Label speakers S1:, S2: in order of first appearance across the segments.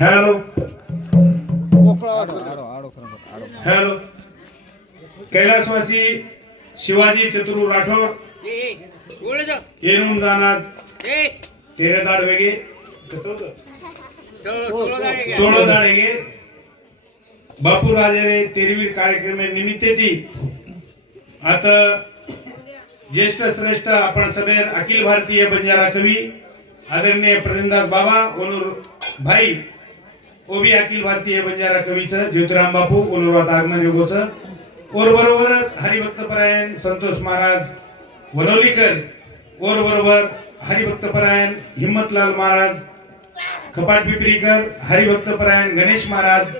S1: Hello hello कैलासवासी शिवाजी चतुरू राठोड. येऊन जाणार तेरे दाड वेगे. सोळा दाड बापू राजे तेरवीर कार्यक्रमे निमित्त ती. आता ज्येष्ठ श्रेष्ठ आपण सगळे अखिल भारतीय बंजारा कवी आदरणीय प्रेमदास बाबा ओनूर भाई ओबी अखिल भारतीय बंजारा कवीचं ज्योतिराम बापू ओनुरात आगमन योगोचं ओर बरोबरच हरिभक्तपरायण संतोष महाराज वडोलीकर ओर बरोबर हरिभक्तपरायण हिम्मतलाल महाराज खपाट पिपरीकर हरिभक्तपरायण गणेश महाराज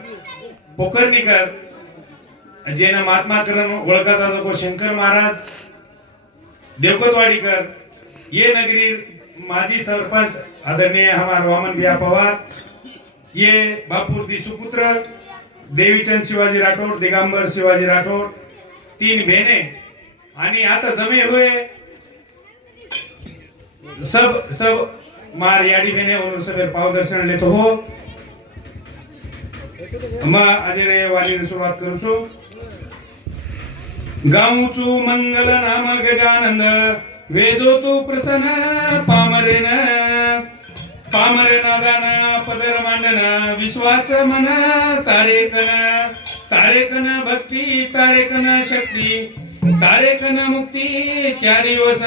S1: पोकर्णीकर जेना महात्मा करण ओळखाचा जो शंकर महाराज देवकतवाडीकर ये नगरी माजी सरपंच आदरणीय हमार वामन दिया पवार ये बापूर दी सुपुत्र देवीचंद शिवाजी राठोड दिगंबर शिवाजी राठोड तीन बहने आणि आता जमे हुए सब सब मार याडी बहने और सब पाव दर्शन लेतो हो। मग आज वाणीने सुरुवात करू छो। गाऊचू मंगल नाम गजानंद। वेदो तो प्रसन्न पामरेन पामरेन गान पदर मांडन विश्वास मन तारेकन तारेकन भक्ती तारेकन शक्ती तारेकन मुक्ती चारी वस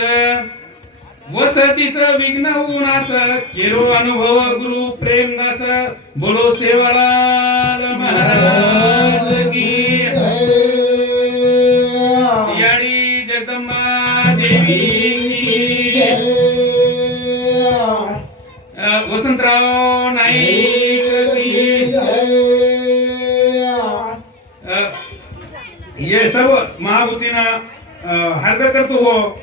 S1: वस दिस विघ्न उनास केरो अनुभव गुरु प्रेमदास बोलो सेवालाल महाराज की याडी जगदंबा देवी. अ, नाईक ये सब हे सर्व महाभूतीनं अ, हार्द करतो हो.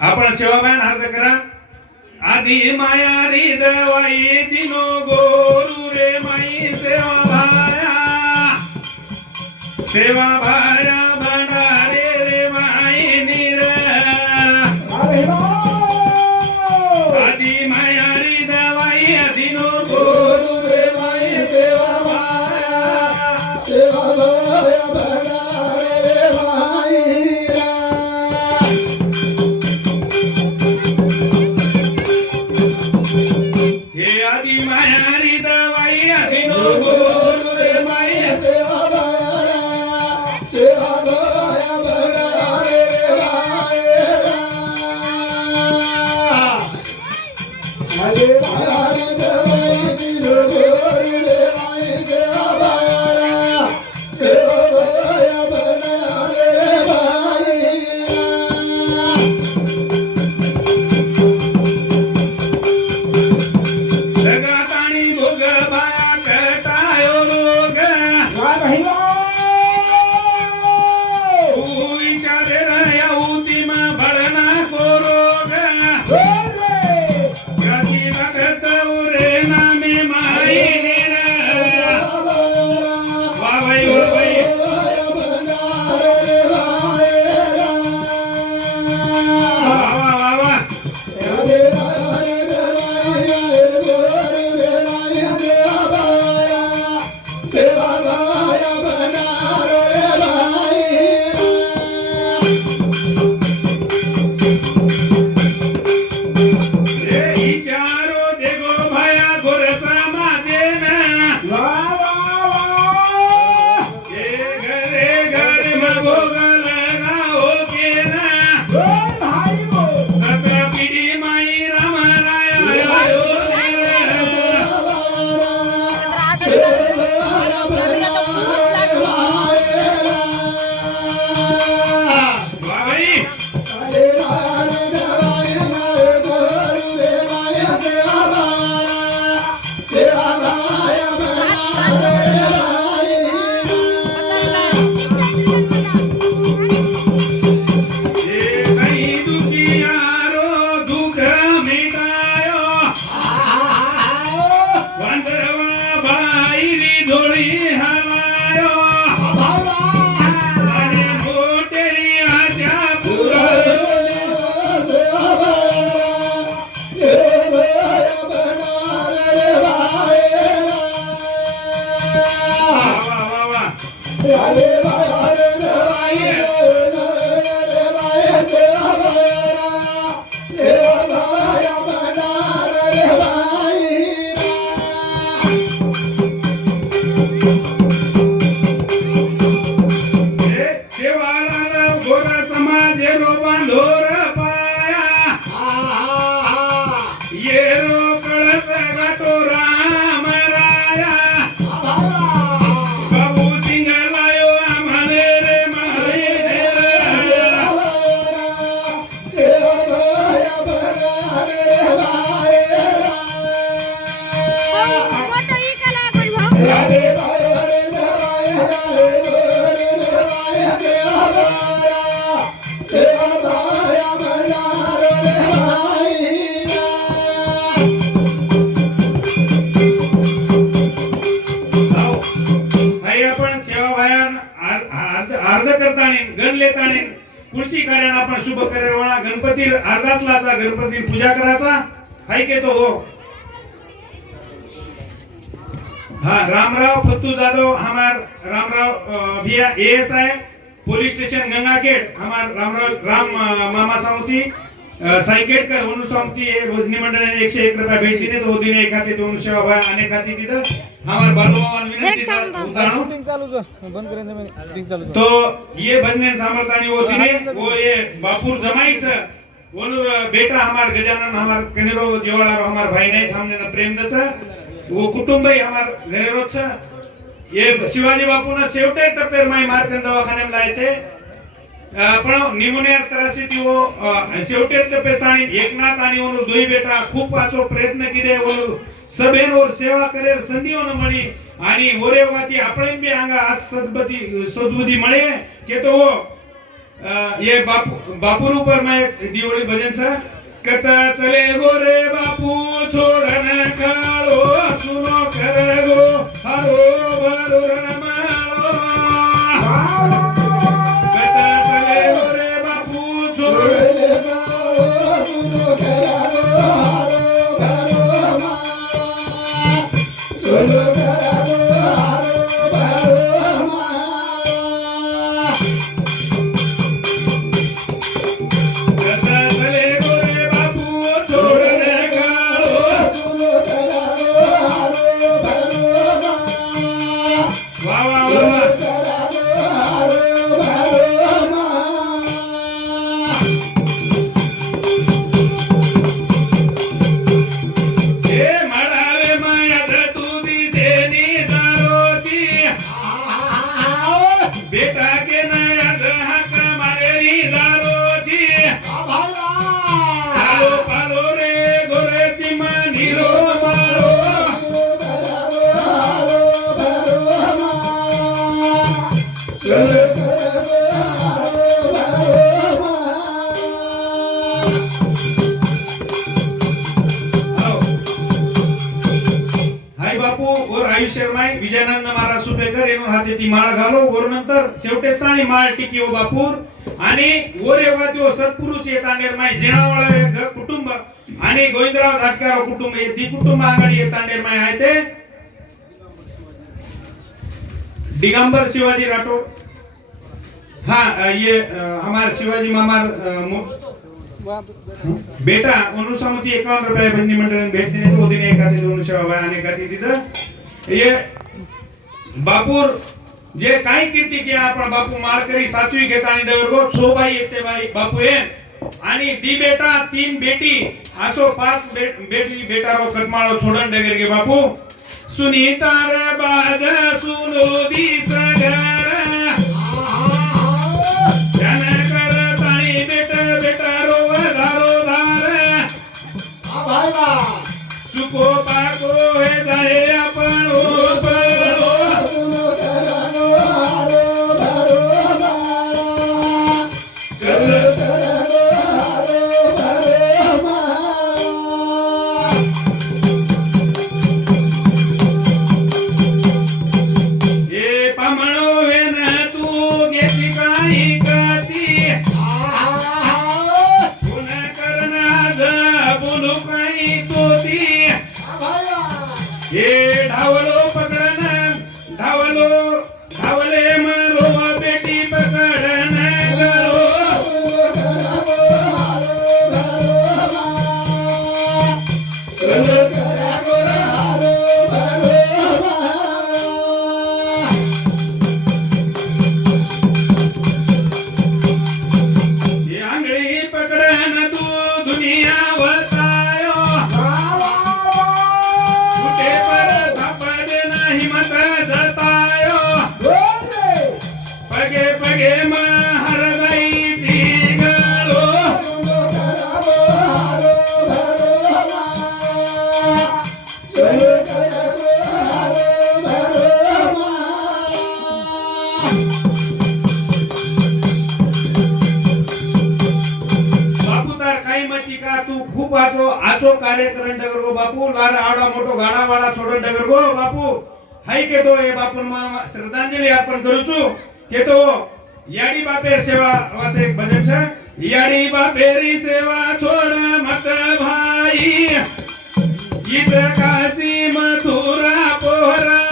S1: आपण सेवाबान हार्द करा. आधी माया री दवाई दिनो गोरू रे माई सेवा भाया. सेवा भाया Iya, 呀 अर्ध अर्ध करताना गण लेताना कुर्सी कार्याला आपण शुभ कार्याला गणपती अर्धासलाचा गणपती पूजा करायचा. हाय के हो. हाँ रामराव फत्तू जादव हमार रामराव भैया एएस है पुलिस स्टेशन गंगाखेड हमार रामराव राम मामा सावती अ, सायकेडकर वनु सावती हे भजनी मंडळाने एकशे एक रुपया भेट दिने तो दिने एखादी दोन सेवा भाई अनेक खाती तिथं. हमार विनंती
S2: चालूच आहे. बंद करेन ते
S1: ये भजने सामर्थानी वो दिने वो ये बापूर जमाईच. वनुर बेटा हमार गजानन हमार कनेरो जेवाळारो हमार भाई नाही सामने प्रेम दच वो कुटुंबही हमार घरे रोज ये शिवाजी बापून शेवटे टप्पेर माई मारकन दवाखान्यात लायते पण निमोनिया त्रासी ती वो शेवटे टप्पे स्थानी एकनाथ आणि वनुर दोई बेटा खूप वाचो प्रयत्न किदे वनुर सभेवर सेवा करेल संधी ओन मणी आणि ओरे वाती आपण बी हांगा आज सदबती सद्बुद्धी म्हणे के तो हो ये बापू बापूर ऊपर मैं दिवळी भजन सा कत चले गोरे बापू छोड़ नंतर शेवटेस्तानी माळ टिकी बापूर आणि ओरेवाद्यो सत्पुरुष येतांडेर माय जिणावळ कुटुंब आणि गोविंदराव घाटकर कुटुंब हे ती कुटुंब आघाडी येतांडेर माय आहे ते दिगंबर शिवाजी राठोड. हाँ ये अ, हमारे शिवाजी मामार बेटा अनुसामती एकावन्न रुपये बंदी मंडळ भेट देण्याची होती एखादी दोन सेवा आणि एखादी तिथं हे बापूर जे काही कीर्ती की आपण बापू माळकरी सातवी घेता आणि डगरगो सोबाई येते बाई बापू ये आणि दी बेटा तीन बेटी असो पाच बे- बेटी बेटा रो कटमाळो छोडन डगर गे बापू सुनीता रे कार्य करण डगर गो बापू लार आवडा मोठो गाडा वाडा छोडन डगर गो बापू हाय केतो हे बापून मा- श्रद्धांजली अर्पण करूचू केतो याडी बापेर सेवा वासे एक भजन છે. याडी बापेरी सेवा छोड मत भाई इत काशी मथुरा पोहरा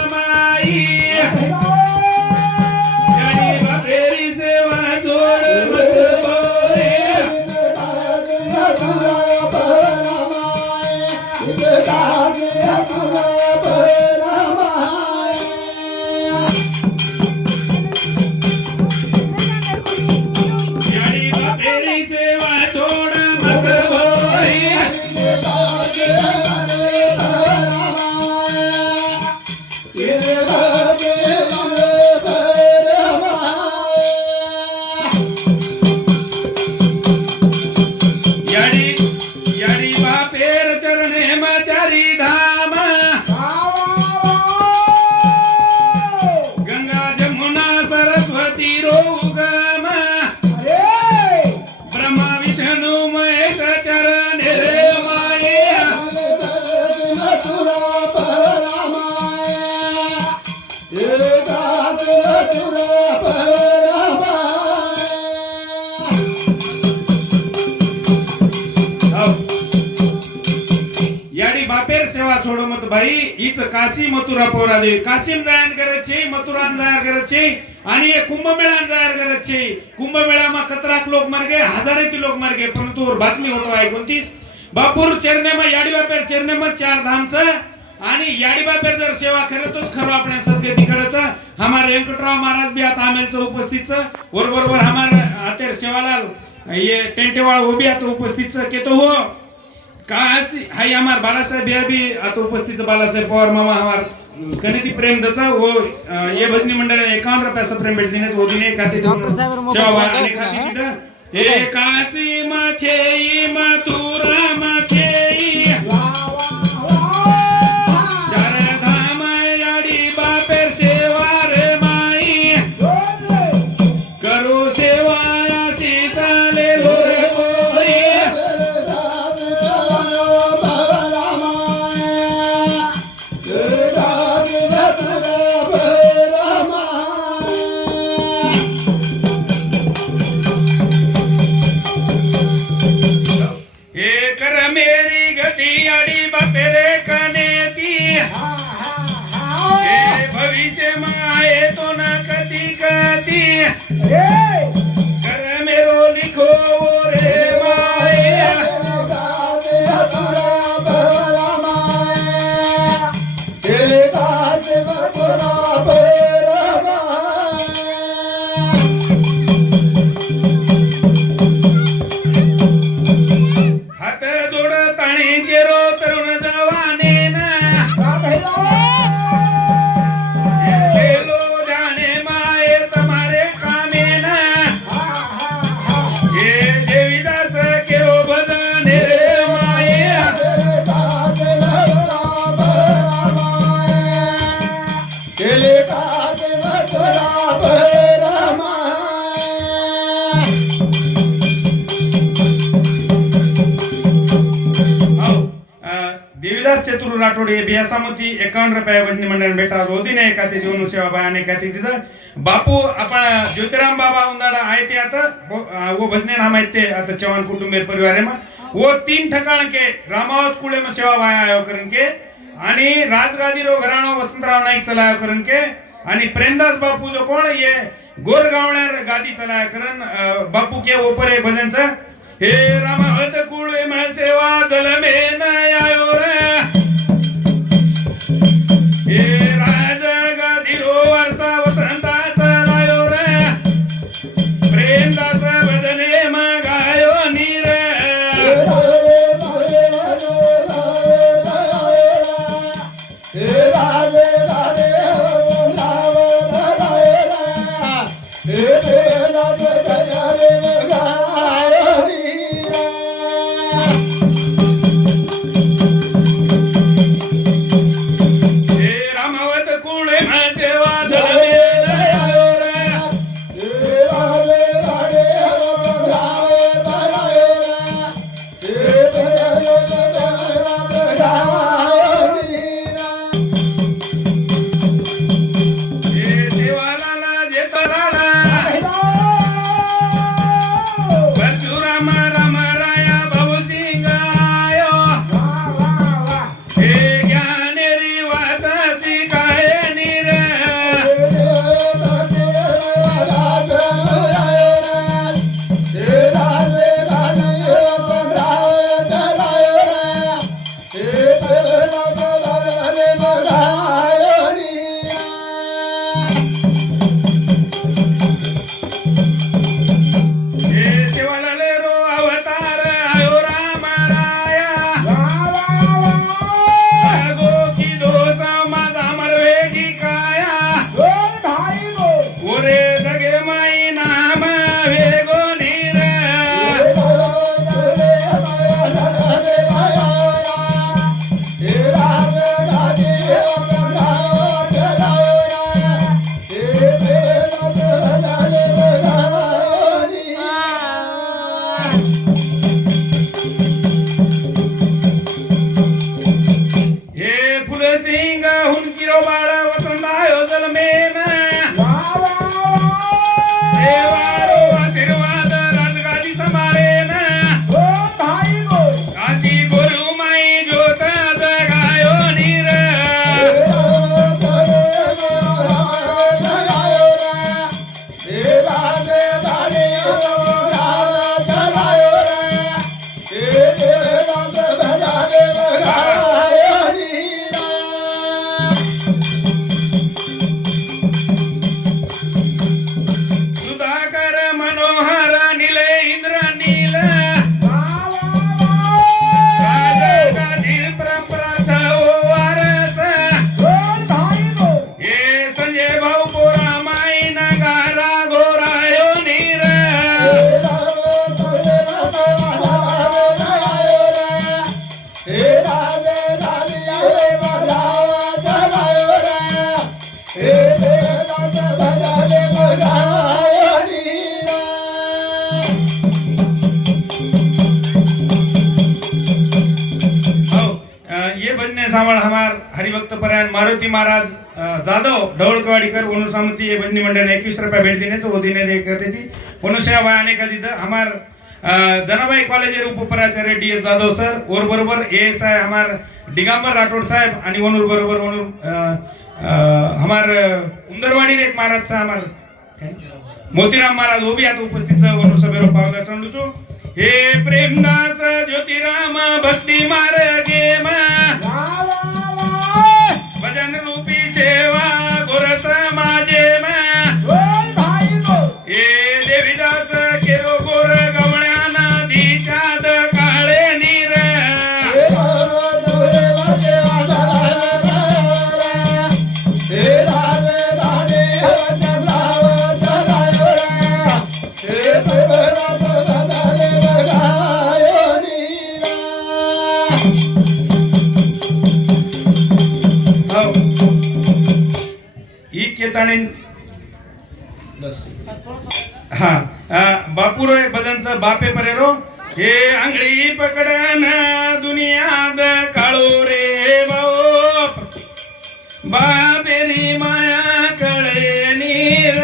S1: છોડો મત ભાઈ ઈચ કાશી મથુરા પોરા દેવી કાશીમ જાયન કરે છે મથુરાન જાહેર કરે છે आणि हे कुंभमेळा जाहीर करायचे कुंभमेळामा कतराक लोक मार्गे हजारे लोक मार्गे परंतु बातमी होतो आहे कोणतीच बापूर चेरनेमा याडी बापेर चेरनेमा चार धामचा आणि याडी बापेर जर सेवा करतोच खरं आपल्या सद्गती करायचं हमारे वेंकटराव महाराज भी आता आमेलचं उपस्थितचं बरोबर हमारे आतेर सेवालाल ये टेंटेवाळ वो भी आता उपस्थितचं केतो हो. हमार बालासाहेब या भी आता उपस्थित बालासाहेब पवार मामा हमार कनेती प्रेम दचा वो अ, ये भजनी मंडळ एकावन्न रुपयाचा प्रेम भेट देण्यास वो दिने खाते सेवा आणि
S2: का,
S1: खाते
S2: हा?
S1: तिथं. हे माछेई मथुरा माछेई कती देवीदास चतुर राठोडे बियासामती एकावन्न रुपया वजनी मंडळ भेटा रोदीने एखादी देऊन सेवा बाय एखादी तिथं बापू आपण ज्योतिराम बाबा उंदाडा आहे ते आता. वो- अ, वो भजने नाम आहेत आता चव्हाण कुटुंबे परिवार आहे मग वो तीन ठिकाण के रामावत कुळे में सेवा बाया आयो करण के आणि राजगादी रो घराणो वसंतराव नाईक चलायो करण के आणि प्रेमदास बापू जो कोण ये गोर गोरगावण्यार गादी चलाया करण बापू के ओपर एक भजनचं. हे रामावत कुळे में सेवा जल मारुति महाराज जाधव ढवळकवाडीकर वनु समिति ये बजनी मंडळ ने एकवीस रुपया भेट देने वो देने दे थी मनुष्य वह आने का दीदा हमार जनाबाई कॉलेज उपप्राचार्य डी एस जाधव सर और बरोबर ए एस आय हमार दिगंबर राठोड साहेब आणि वनूर बरोबर वनूर हमार उंदरवाडी एक महाराज सा हमार? मोतीराम महाराज वो भी आता उपस्थित वनूर सभेवर पावगा संडूचो. हे प्रेमदास ज्योतिराम भक्ती मार्गे मा Yeah. केताणी हा बापूरो भजनचं बापे परेरो. हे आंगळी पकडन दुनियाद काळू रे बाप बापेरी माया कळे नीर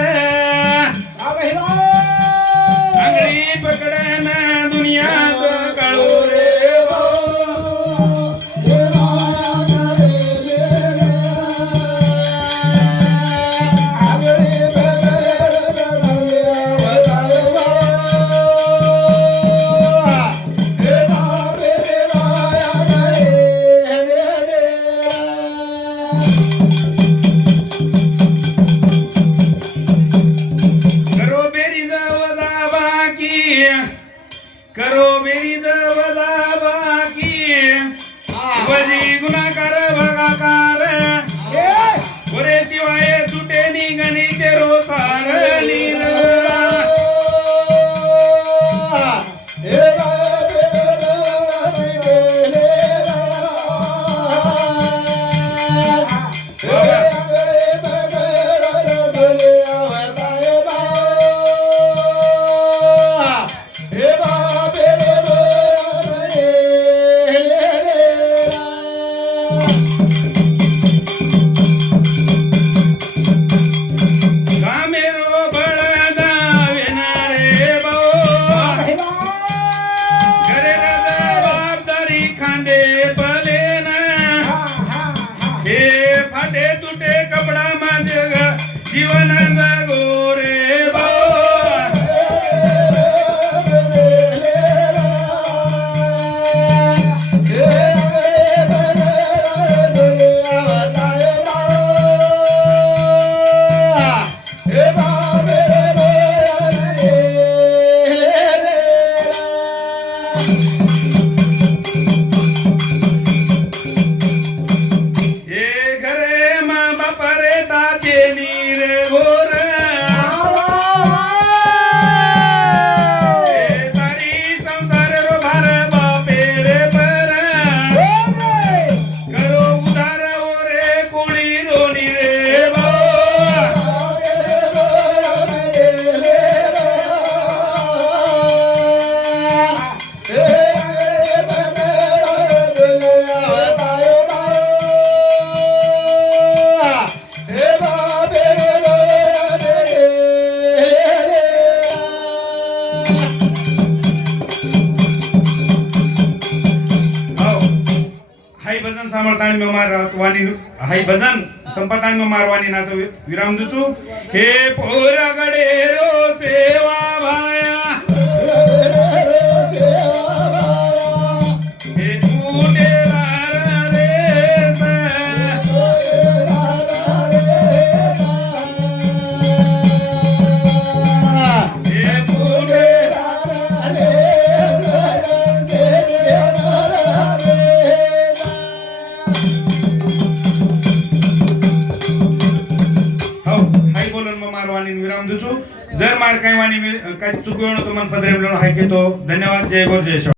S1: में मार वाणी हाई भजन संपतान में मारवानी ना तो विराम दुचू हे पोरगडे रो सेवा काही वाणी काय चुकवणं तो मन पदरे मिळून हाय घेतो धन्यवाद जय गोर जय